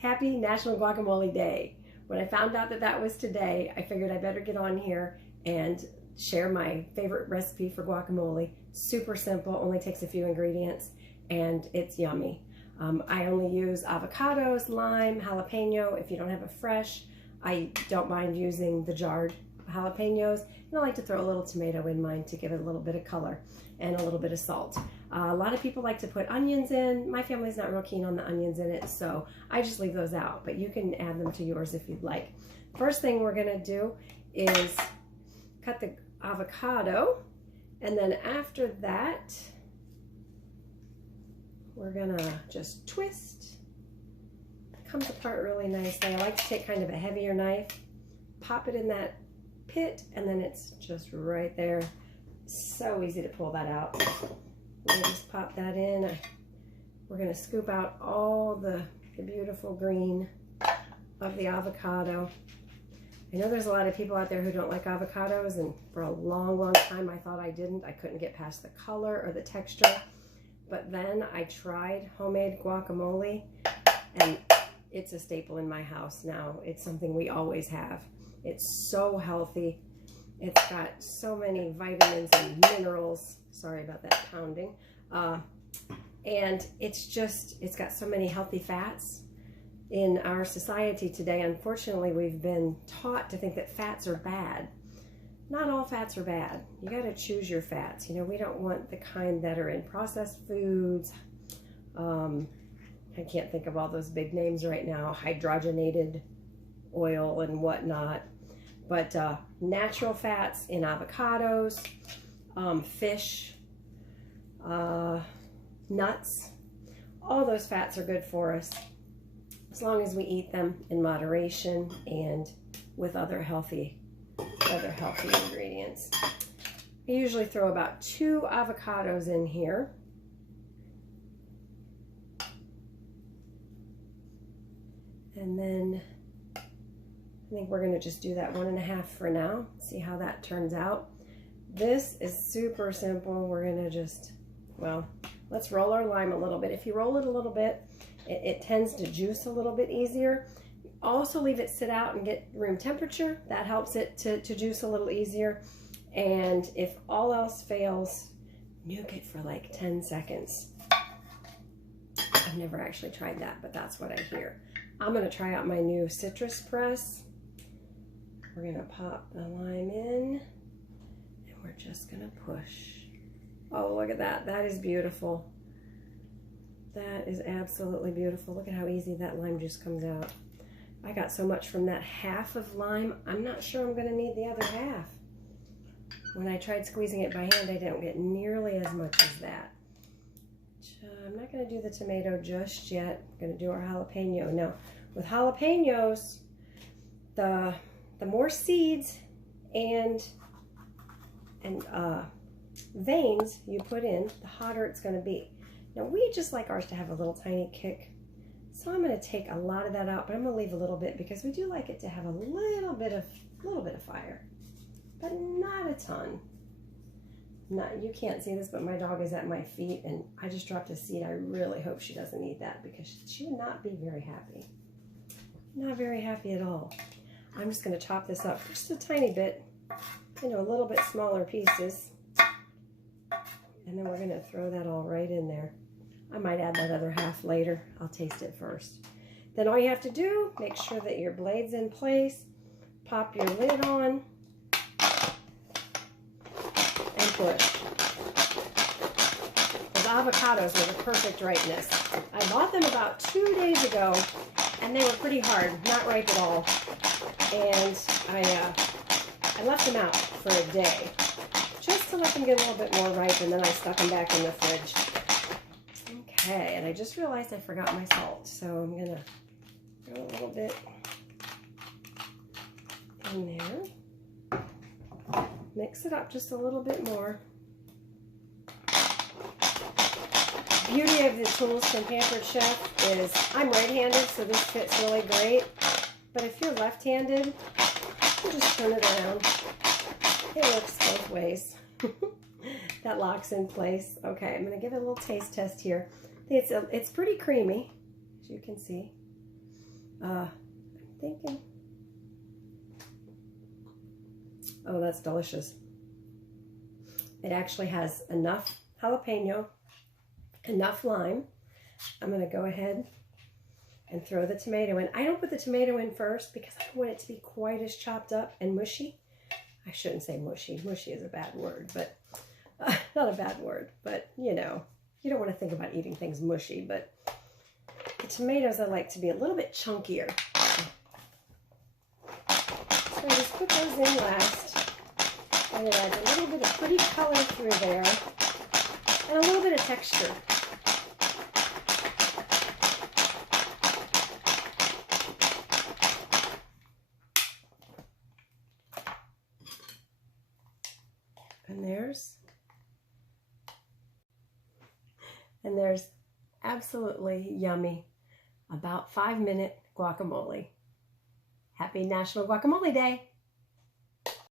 Happy National Guacamole Day. When I found out that that was today, I figured I better get on here and share my favorite recipe for guacamole. Super simple, only takes a few ingredients, and it's yummy. I only use avocados, lime, jalapeno. If you don't have a fresh, I don't mind using the jarred jalapenos. And I like to throw a little tomato in mine to give it a little bit of color and a little bit of salt. A lot of people like to put onions in. My family's not real keen on the onions in it, so I just leave those out, but you can add them to yours if you'd like. First thing we're gonna do is cut the avocado, and then after that, we're gonna just twist. It comes apart really nicely. I like to take kind of a heavier knife, pop it in that pit, and then it's just right there. So easy to pull that out. We're gonna just pop that in. We're gonna scoop out all the beautiful green of the avocado. I know there's a lot of people out there who don't like avocados, and for a long, long time I thought I didn't. I couldn't get past the color or the texture. But then I tried homemade guacamole, and it's a staple in my house now. It's something we always have. It's so healthy. It's got so many vitamins and minerals. Sorry about that pounding. And it's got so many healthy fats. In our society today, unfortunately, we've been taught to think that fats are bad. Not all fats are bad. You got to choose your fats. You know, we don't want the kind that are in processed foods. I can't think of all those big names right now. Hydrogenated oil and whatnot. But natural fats in avocados, fish, nuts, all those fats are good for us as long as we eat them in moderation and with other healthy ingredients. I usually throw about 2 avocados in here. And then I think we're going to just do that 1.5 for now. See how that turns out. This is super simple. We're going to just, well, let's roll our lime a little bit. If you roll it a little bit, it tends to juice a little bit easier. Also leave it sit out and get room temperature. That helps it to juice a little easier. And if all else fails, nuke it for like 10 seconds. I've never actually tried that, but that's what I hear. I'm going to try out my new citrus press. We're going to pop the lime in, and we're just going to push. Oh, look at that. That is beautiful. That is absolutely beautiful. Look at how easy that lime juice comes out. I got so much from that half of lime, I'm not sure I'm going to need the other half. When I tried squeezing it by hand, I didn't get nearly as much as that. I'm not going to do the tomato just yet. I'm going to do our jalapeno. Now, with jalapenos, the more seeds and veins you put in, the hotter it's going to be. Now, we just like ours to have a little tiny kick. So I'm going to take a lot of that out, but I'm going to leave a little bit because we do like it to have a little bit of fire, but not a ton. You can't see this, but my dog is at my feet, and I just dropped a seed. I really hope she doesn't eat that because she would not be very happy. Not very happy at all. I'm just going to chop this up just a tiny bit, you know, a little bit smaller pieces. And then we're going to throw that all right in there. I might add that other half later. I'll taste it first. Then all you have to do, make sure that your blade's in place, pop your lid on, and push. Those avocados were the perfect ripeness. I bought them about 2 days ago, and they were pretty hard, not ripe at all. And I left them out for a day, just to let them get a little bit more ripe, and then I stuck them back in the fridge. Okay, and I just realized I forgot my salt, so I'm gonna throw a little bit in there. Mix it up just a little bit more. The beauty of the tools from Pampered Chef is I'm right-handed, so this fits really great. But if you're left-handed, you just turn it around. It works both ways. That locks in place. Okay, I'm going to give it a little taste test here. It's pretty creamy, as you can see. I'm thinking, oh, that's delicious. It actually has enough jalapeno, enough lime. I'm going to go ahead and throw the tomato in. I don't put the tomato in first because I don't want it to be quite as chopped up and mushy. I shouldn't say mushy. Mushy is a bad word, but not a bad word, but you know, you don't want to think about eating things mushy, but the tomatoes I like to be a little bit chunkier. So I just put those in last, and it adds a little bit of pretty color through there and a little bit of texture. And there's absolutely yummy, about 5-minute guacamole. Happy National Guacamole Day!